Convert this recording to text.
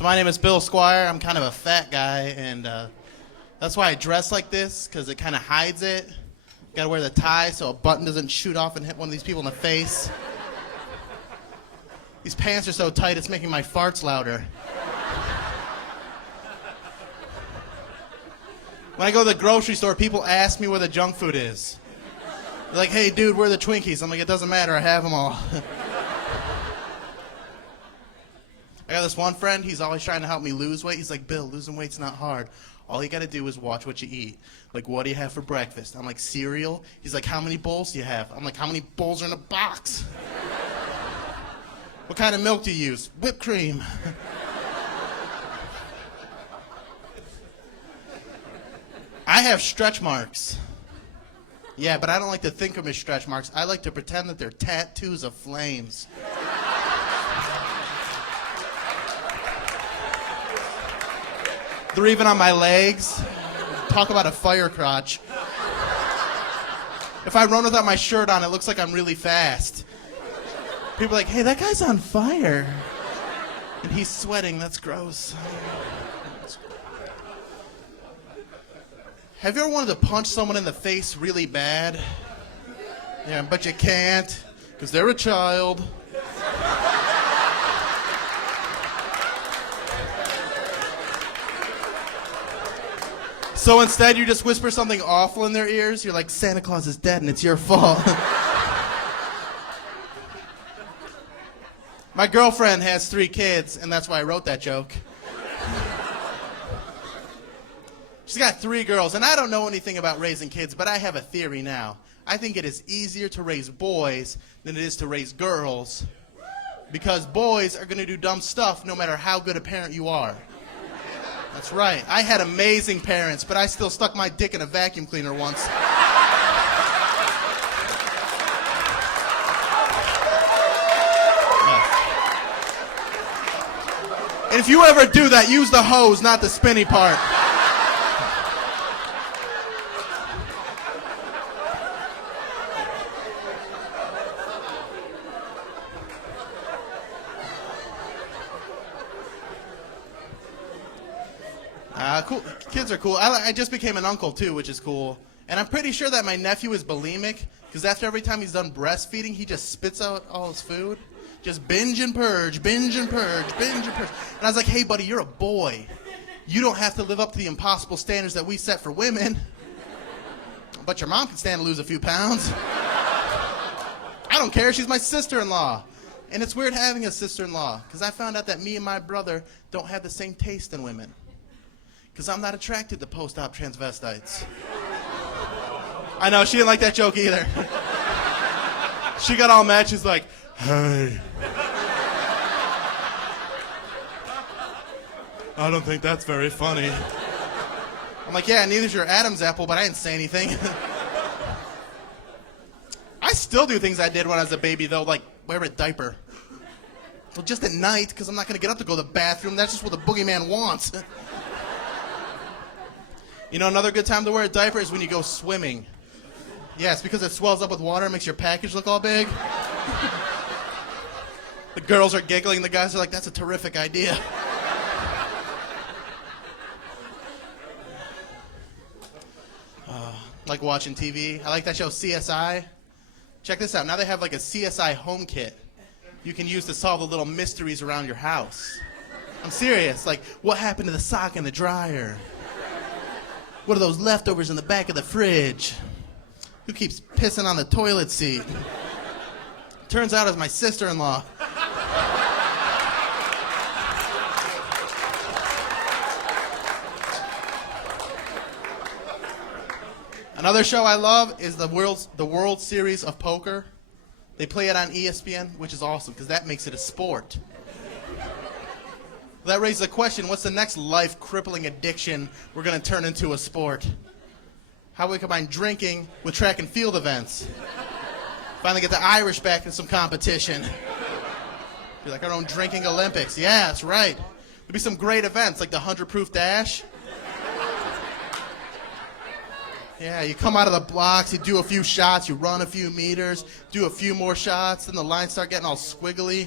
So my name is Bill Squire. I'm kind of a fat guy, and that's why I dress like this, because it kind of hides it. Got to wear the tie so a button doesn't shoot off and hit one of these people in the face. These pants are so tight, it's making my farts louder. When I go to the grocery store, people ask me where the junk food is. They're like, hey, dude, where are the Twinkies? I'm like, it doesn't matter, I have them all. I got this one friend, he's always trying to help me lose weight. He's like, Bill, losing weight's not hard. All you gotta do is watch what you eat. Like, what do you have for breakfast? I'm like, cereal. He's like, how many bowls do you have? I'm like, how many bowls are in a box? What kind of milk do you use? Whipped cream. I have stretch marks. Yeah, but I don't like to think of them as stretch marks. I like to pretend that they're tattoos of flames. They're even on my legs. Talk about a fire crotch. If I run without my shirt on, it looks like I'm really fast. People are like, hey, that guy's on fire. And he's sweating, that's gross. Have you ever wanted to punch someone in the face really bad? Yeah, but you can't, because they're a child. So instead, you just whisper something awful in their ears. You're like, Santa Claus is dead and it's your fault. My girlfriend has 3 kids, and that's why I wrote that joke. She's got 3 girls, and I don't know anything about raising kids, but I have a theory now. I think it is easier to raise boys than it is to raise girls, because boys are going to do dumb stuff no matter how good a parent you are. That's right. I had amazing parents, but I still stuck my dick in a vacuum cleaner once. And if you ever do that, use the hose, not the spinny part. Cool. Kids are cool. I just became an uncle, too, which is cool. And I'm pretty sure that my nephew is bulimic, because after every time he's done breastfeeding, he just spits out all his food. Just binge and purge, binge and purge, binge and purge. And I was like, hey, buddy, you're a boy. You don't have to live up to the impossible standards that we set for women. But your mom can stand to lose a few pounds. I don't care. She's my sister-in-law. And it's weird having a sister-in-law, because I found out that me and my brother don't have the same taste in women. Because I'm not attracted to post-op transvestites. I know, she didn't like that joke either. She got all mad, she's like, hey. I don't think that's very funny. I'm like, yeah, neither's your Adam's apple, but I didn't say anything. I still do things I did when I was a baby, though, like wear a diaper. Well, just at night, because I'm not going to get up to go to the bathroom. That's just what the boogeyman wants. You know, another good time to wear a diaper is when you go swimming. Yes, because it swells up with water and makes your package look all big. The girls are giggling. The guys are like, that's a terrific idea. Like watching TV. I like that show CSI. Check this out. Now they have like a CSI home kit you can use to solve the little mysteries around your house. I'm serious. Like, what happened to the sock in the dryer? What are those leftovers in the back of the fridge? Who keeps pissing on the toilet seat? Turns out it's my sister-in-law. Another show I love is the World Series of Poker. They play it on ESPN, which is awesome because that makes it a sport. That raises a question, what's the next life-crippling addiction we're going to turn into a sport? How do we combine drinking with track and field events? Finally get the Irish back in some competition. Be like our own drinking Olympics. Yeah, that's right. There'll be some great events like the 100-proof dash. Yeah, you come out of the blocks, you do a few shots, you run a few meters, do a few more shots, then the lines start getting all squiggly.